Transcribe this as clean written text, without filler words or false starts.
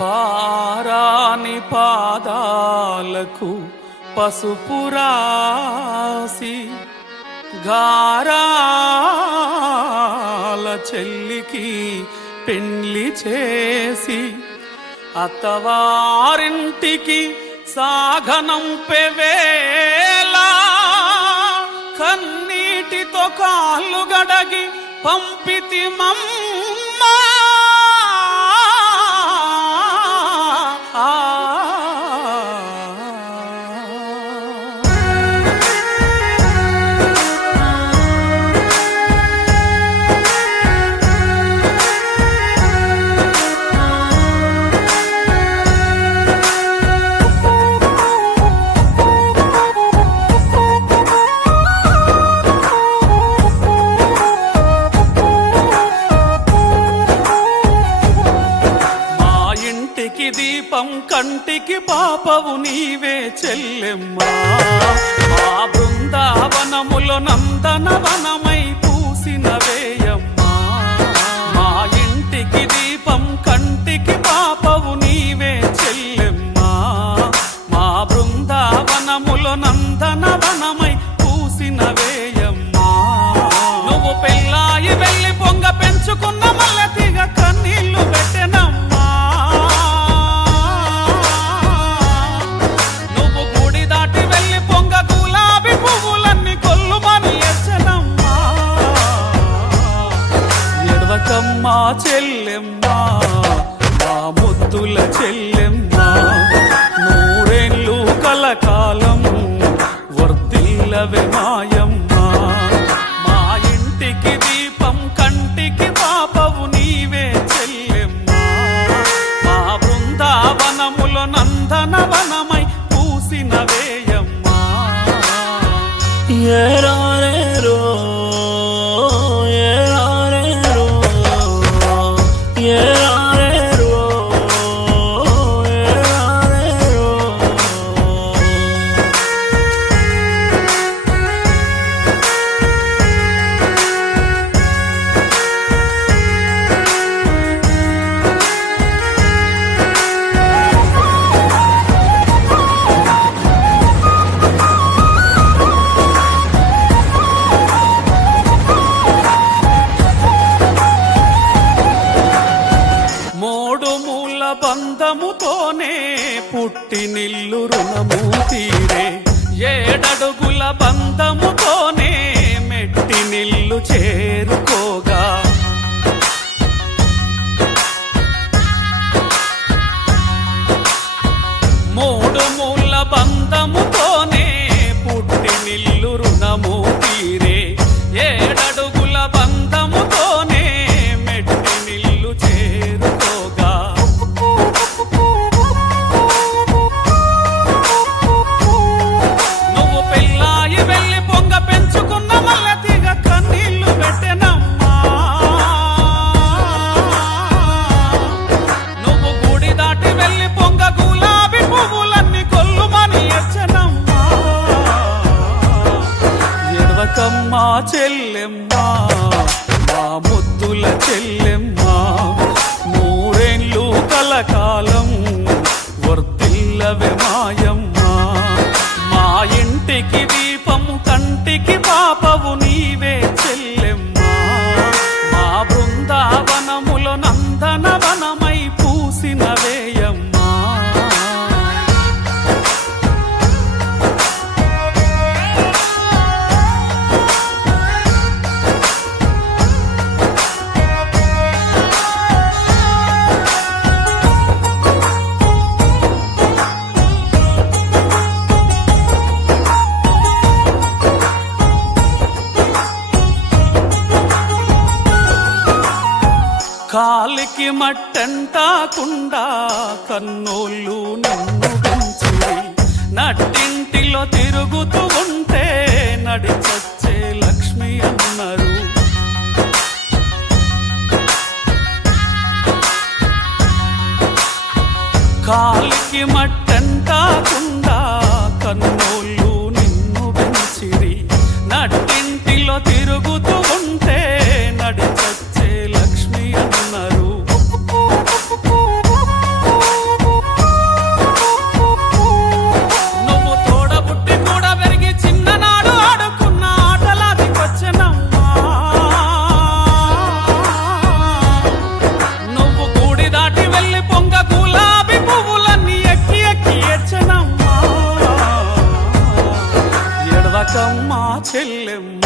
పారాని పాదాలకు పసుపు రాసి గారాల చెల్లికి పెండ్లి చేసి అత్తవారింటికి సాగనంపెవేళ కన్నీటితో కాళ్ళు గడగి పంపితి మమ్మా దీపం కంటికి పాపవు నీవే చెల్లెమ్మా. మా బృందావనములో నందనవనమై పూసినవేయమ్మా. మా ఇంటికి దీపం కంటికి పాపవు నీవే చెల్లెమ్మా. మా బృందావనములో నందనవనమై పూసినవేయమ్మా. నువ్వు పెళ్ళాయి వెళ్ళి పొంగ పెంచుకున్న మల్లెతిగ కన్నీళ్లు పెట్టెనమ్మా. మా చెల్లెమ్మా మా ముద్దుల చెల్లెమ్మా నూరేళ్ళు కలకాలం వర్ధిల్లవే మాయమ్మా. మా ఇంటికి దీపం కంటికి పాపవు నీవే చెల్లెమ్మా. మా బృందావనములో నందనవనమై పూసినవేయమ్మా. ఏరారేరో బంధముతోనే పుట్టినిల్లు రుణము తీరే. ఏడడుగుల బంధముతోనే మెట్టినిల్లు చేరుకోగా మూడు మూల బంధముతోనే పుట్టినిల్లు రుణము తీరే. ఏడడుగుల బంధముతోనే మెట్టినిల్లు చేరుకోగా నువ్వు పెళ్ళాయి వెళ్ళి పొంగ పెంచుకున్న మల్లెతిగ కన్నీళ్లు పెట్టెనమ్మా. నువ్వు గుడి దాటి వెళ్ళి పొంగ గులాబీ పువ్వులన్నీ కొల్లుమని ఎచ్చనమ్మా. ఎడవకమ్మా చెల్లెమ్మా మా ముద్దుల చెల్లెమ్మా నూరేళ్ళు కలకాలం వర్ధిల్లవే మాయమ్మా. మా ఇంటికి దీపం కంటికి పాపవు నీవే చెల్లెమ్మా. మా బృందావనములో నందనవనమై పూసినవేయమ్మా. కాలికి మట్టంటాకుండా కన్నోళ్ళు నిన్ను పెంచిరి. నట్టింటిలో తిరుగుతూ ఉంటే నడిచొచ్చే లక్ష్మి అన్నారు. కాలికి మట్టంటాకుండా కన్నోళ్ళు నిన్ను పెంచిరి. నట్టింటిలో తిరుగుతూ ఉంటే నడిచొచ్చే లక్ష్మి అన్నారు. చెల్లెమ్మ